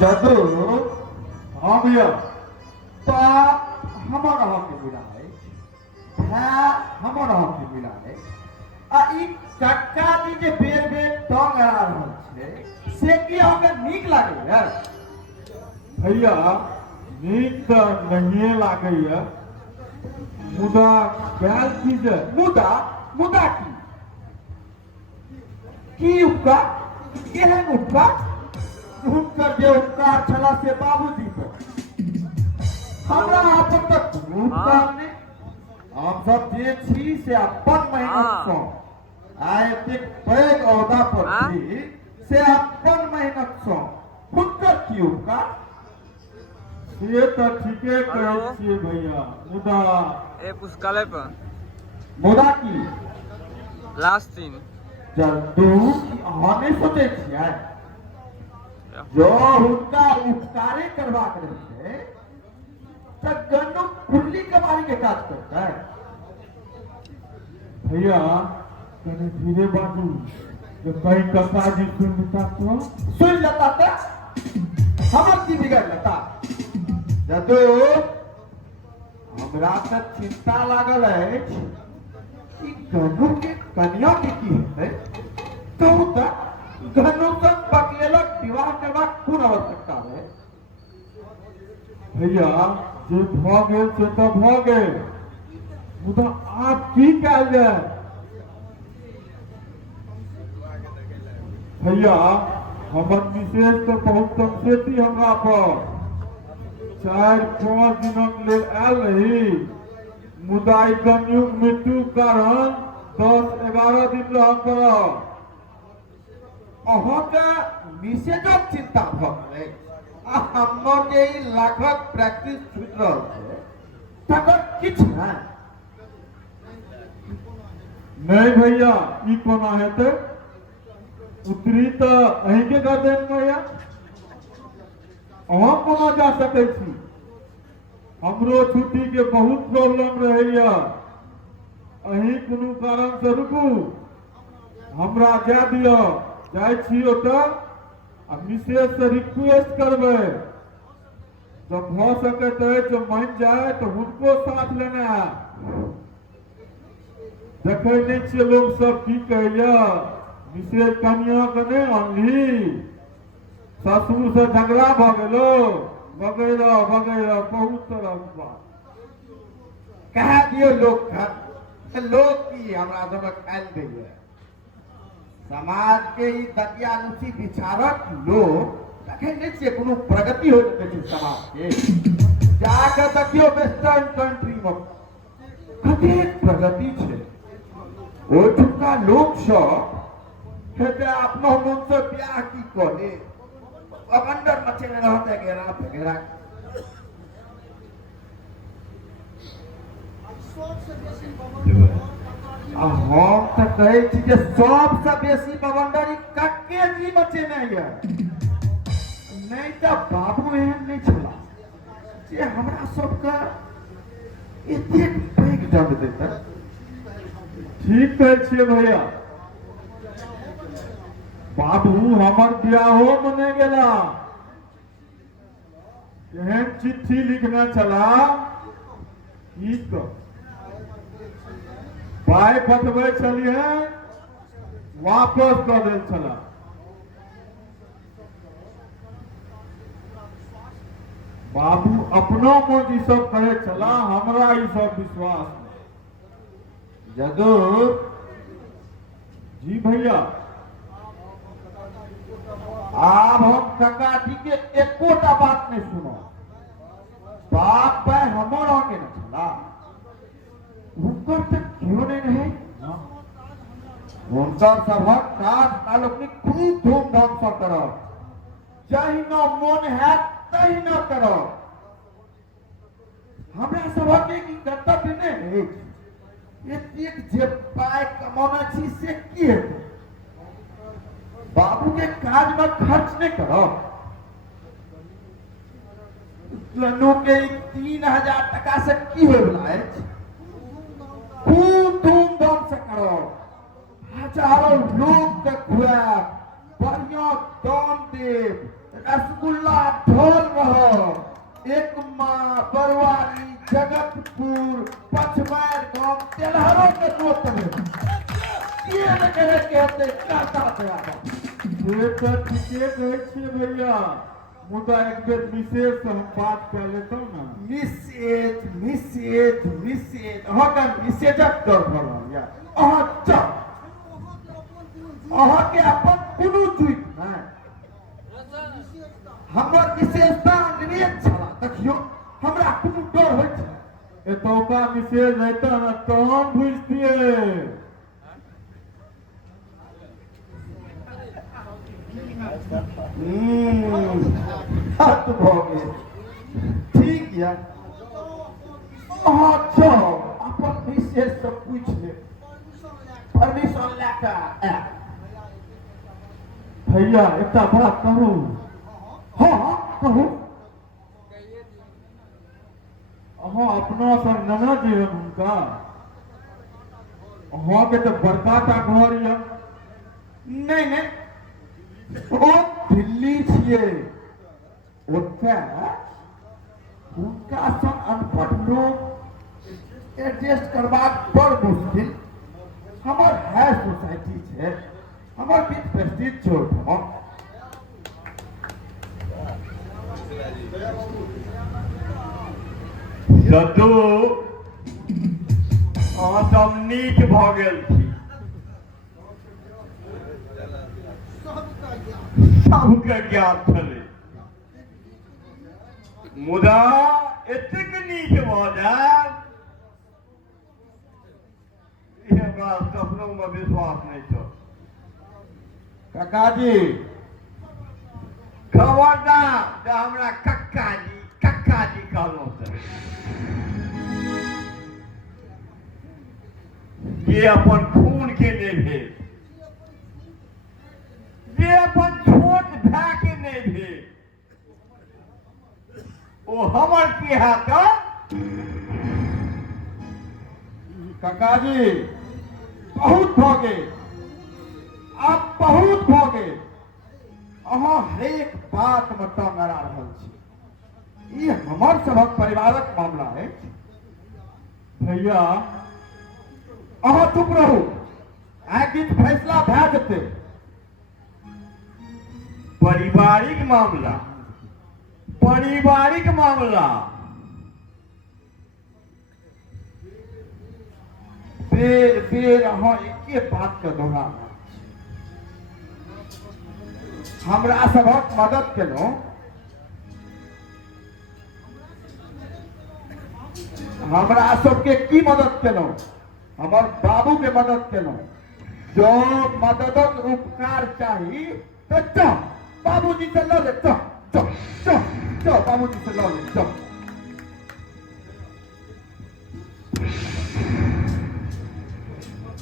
जदू हाँ भैया तो हमारा के मिला है हमारा के मिला है आ ई कक्का दी जे बेर बेर टंग आ रहल छे से की हमरा नीक लागे है भैया नीक तो नहीं लागे है मुदा गैल की जे मुदा मुदा की उपकार केहन उपकार हुनकर जे उपकार छला से बाबूजी पर हमरा अपन तक उपकार ने हम सब जे छी से अपन मेहनत सँ आय एतेक पैघ औहदा पर छी से अपन मेहनत सँ हुनकर की उपकार ये तो ठीके कहै छियै भैया मुदा ए पुस्तकालय पर मुदा की लास्ट दिन जदू हमें सोचे छियै जो हुनका उपकारे करबाक रहते तो गन्नू खुल्ली कबाड़ी के काज करता है भैया कहीं धीरे बाजू जो कहीं कक्का जी सुन लेता तो हमर की बिगड़ लेता जदू हमरा तो चिंता लागल है कि गन्नू के कन्या के की हेतै तो गन्नू से बकलेलक विवाह करबाक कोन आवश्यकता है भैया जे भ गेल से तो भ गेल मुदा आप की कल जाए भैया हमर विशेष तो बहुत कमसेती हमरा पर 4-5 दिनक लेल आयल रही मुदा कन्युक मृत्यु कारण 10-11 दिन रह पड़ल अहाँके विशेषक चिंता भ गेलै आ हमर जे ई लाखक प्रैक्टिस छूट रहल छै तकर किछ नहीं भैया ई कोना हेतै उत्तरी तो अहीं के कर देन भैया अहाँ कोना जा सकै छी हमरो छुट्टी के बहुत प्रॉब्लम रहैया अहीं कोनो कारण से रुकू हमरा जा दियो जाय छी ओतऽ आ विशेष से रिक्वेस्ट करबै जब भ सकैत अछि मान जाए तो हुनको साथ लेना देखे नहीं छियै लोग सब की कहैया विशेष कन्या के नहीं अनली ससुर से झगड़ा भ गेलो वगैरह वगैरह बहुत तरह के बात कह दियो लोग की हमरा सब खाइल दैया समाज के ई दकियानुसी विचारक लोग देखे नहीं छियै कोनो प्रगति होइत देखै छै समाज के जाके देखियो वेस्टर्न कंट्री में कतेक प्रगति छै ओठुका लोक सब हेते अपना मन से ब्याह की करे अबंडर मचेने रहते घेरा फेरा हम तो कहे छी जे सबसे बेसी बवंडर कक्के जी मचेने ये नहीं तो बाबू एहन नहीं छला जे हमरा सबके एतेक पैघ दंड देता ठीक कहै छियै भैया बाबू हमर बियाहो मने गेला एहन चिट्ठी लिखना चला पाई पठबै छलिए वापस कर देल छला बाबू अपना में ई सब करे चला हमरा ई सब विश्वास नहीं जदू जी भैया आब हम कक्का जी के एकोटा बात नहीं सुनो बाप भाई हमर आगे न छला हुनकर तक क्यों नहीं रहे हुनकर सभक काज तालुकनी खूब धूमधाम से करब जहिना मोन है तहिना करब हमरा सभक एक कर्तव्य नहीं एतेक जे पाय कमाना छी से की हेतै बाबू के काज में खर्च नहीं करब गन्नू के 3000 टका से की होय वाला अछि खूब धूमधाम से करब हजारों लोग के खुआब बढ़िया दाम देब रसगुल्ला पचमैर गांव तेलहरों के नोट में ये न कहे कि हमने कहता था ये तो ठीके कहै छियै भैया, मुदा एक बेर विशेष हम बात कह लेतौ ना। मिसेज अहाँके मिसेजक डर भऽ रहल यऽ। अहाँ चल, अहाँके अपन कोनो चूक नहि, हमर विशेषता अंग्रेज छला। देखियो हमरा कोनो डर होइ छै। एतौका विशेष रहता ना तो हम बुझतियै। हद भऽ गेल। ठीक यऽ, अहाँ जाउ अपन विशेष से पूछि ले, परमिशन लए कऽ आयब। भैया एकटा बात कहू। हाँ कहू। अहाँ अपना संग नना जे हन हुनका, अहाँके तऽ बड़का टा घर यऽ। नहीं ओ दिल्ली छियै, ओतऽ हुनका संग अनपढ़ लोग एडजस्ट करबाक बड़ मुश्किल। हमर हाई सोसाइटी छै, हमर बीच प्रेस्टीज छै ओहिठाम। दद्दू, अहाँ सब नीक भऽ गेल छी, सबके ज्ञात छलै, मुदा एतेक नीक भऽ जायब ई हमरा सपनोमे विश्वास नहि छल। काकाजी खबरदार जे हमरा कक्काजी कहलहुँ तऽ जे अपन खून के नहि भेल, जे अपन छोट भाई के नहीं भेल, ओ हमर की हैत? काकाजी बहुत भऽ गेल, आब बहुत भऽ गेल। अहाँ हरेक बात में टांग अड़ा रहल छी। ई हमर सभक परिवारक मामला अछि। भैया अहाँ चुप रहू, आइ किछु फैसला भए जेतै। पारिवारिक मामला, पारिवारिक मामला बेर बेर अहाँ एके बात के दोहरा रहल छी। हमरा सभक मदद केलहुँ, हमरा सबके की मदद केलहुँ? हमर बाबू के मदद केलहुँ। जो मददक उपकार चाही तो जाओ बाबूजी से लऽ ले, जाओ बाबूजी से लऽ ले, जाओ।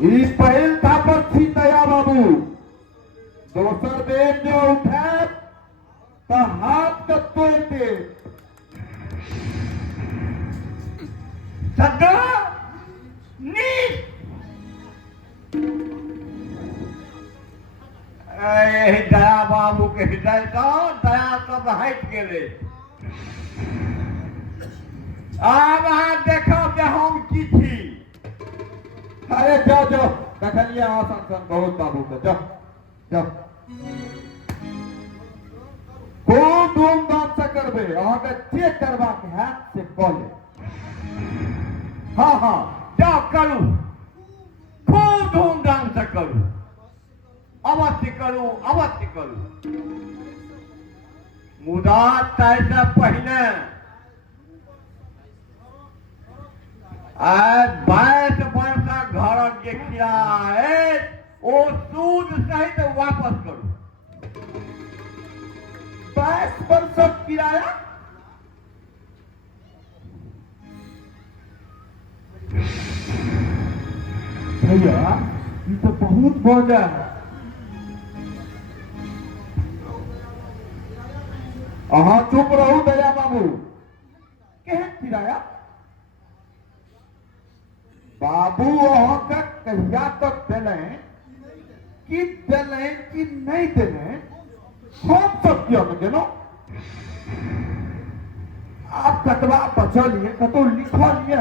ई पहिल थापर छी दया बाबू, दोसर बेर जे उठायब तऽ हाथ के तोड़ि देब। सद्दू नीक दया बाबू के हृदय सँ दया सब हटि गेलै। आब अहाँ देखब जे हम की छी। अरे जाओ देखलिए अहाँ सन बहुत बाबू के, जाओ खूब धूमधाम से करबे। अहाँके जे करबाक हैत से कऽ ले। हाँ जाओ करू, खूब धूमधाम से करू, अवश्य करू। मुदा ताहिसँ पहिने आइ 22 वर्षक घरक जे किराया अछि ओ सूद सहित वापस करू। 22 वर्षक किराया? भैया ई तो बहुत भऽ जाए। अहाँ चुप रहू दया बाबू। केहन किराया? बाबू अहाँके कहिया तक देलनि कि नहीं देलनि हम सब किया न गेलहुँ? आप कतबा बचल ये, कतौ लिखल ये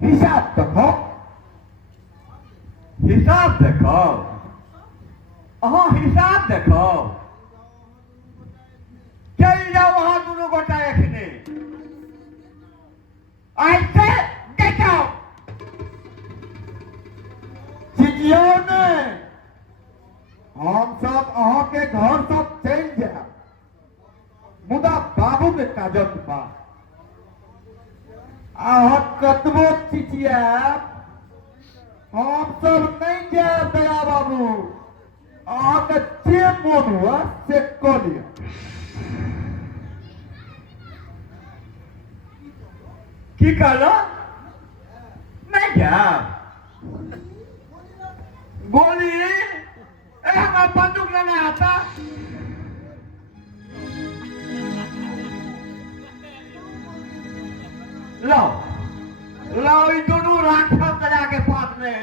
हिसाब देखो। हिसाब देखो, अहाँ हिसाब देखो। चल जाओ वहां दोनों गोटा एखने। ऐसे देखो चिचियो ने हम सब अहाँ के घर सब चल जाए, मुदा बाबू के काजत बा। अहाँ कतबो चिचिया हम सब नहीं जाए दया बाबू। अहाँ के जे मोन हुआ से कह लिया। की कहलो? नहीं जा गोली हमारा बंदूक लेना आता। लाओ लाओ ये दोनों राक्षस दया के पास में,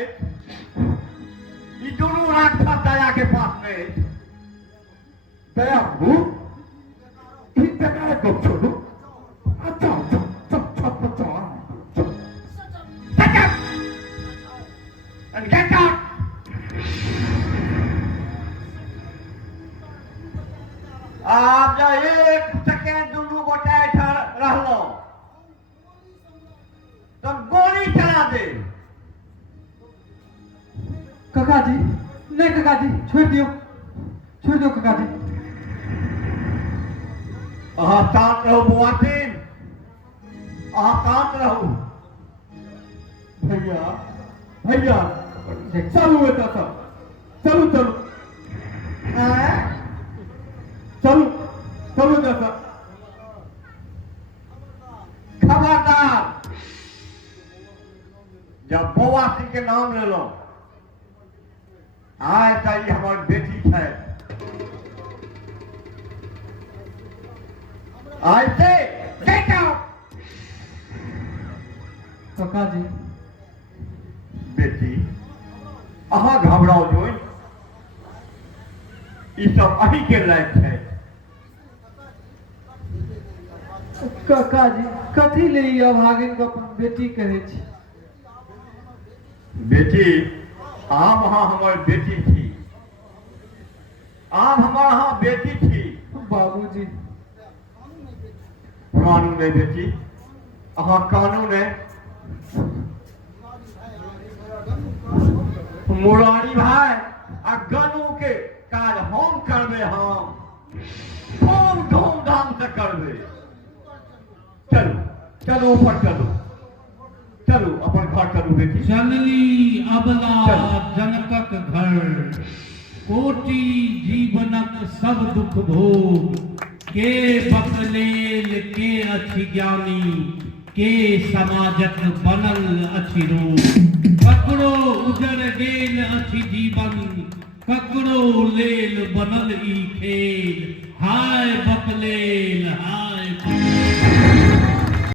ये दोनों राक्षस दया के पास में। दया बाबू इस जगह को छोड़ो। अच्छा अच्छा And get out! आप जो एक सेकेंड दोनों गोटा इधर रह लो तो गोली चला दे। काका जी, नहीं काका जी, छोड़ दो काका जी। शांत रहो बुआतीन, शांत रहो। भैया चलो बेटा चलो चलो चलो चलो जैसा। खबरदार, जब बउआ सिंह के नाम ले लो, आए चाहिए हमारी बेटी है। ऐसे देखो काका जी। बेटी अहाँ घबराओ जो, ये सब अही के लायक है। काका जी कथी ले अभागिन के अपन बेटी कहे छी? बेटी आम वहां हमारी बेटी थी, आम हमारा यहाँ बेटी थी। बाबूजी कानून है बेटी, अहाँ कानून है। मुरारी भाई आ गनू के काज हम करबे, हम खूब धूमधाम से करबे। चलो चलो ऊपर चलो, चलो अपन घर चलो बेटी। चलली अबला जनकक घर, कोटि जीवनक सब दुख भोग। के बकलेल के अछि ज्ञानी, के समाजक बनल अछि रोग। ककरो उजर गेल अछि जीवन, ककरो लेल बनल ई खेल। हाय बकलेल हाय बकलेल।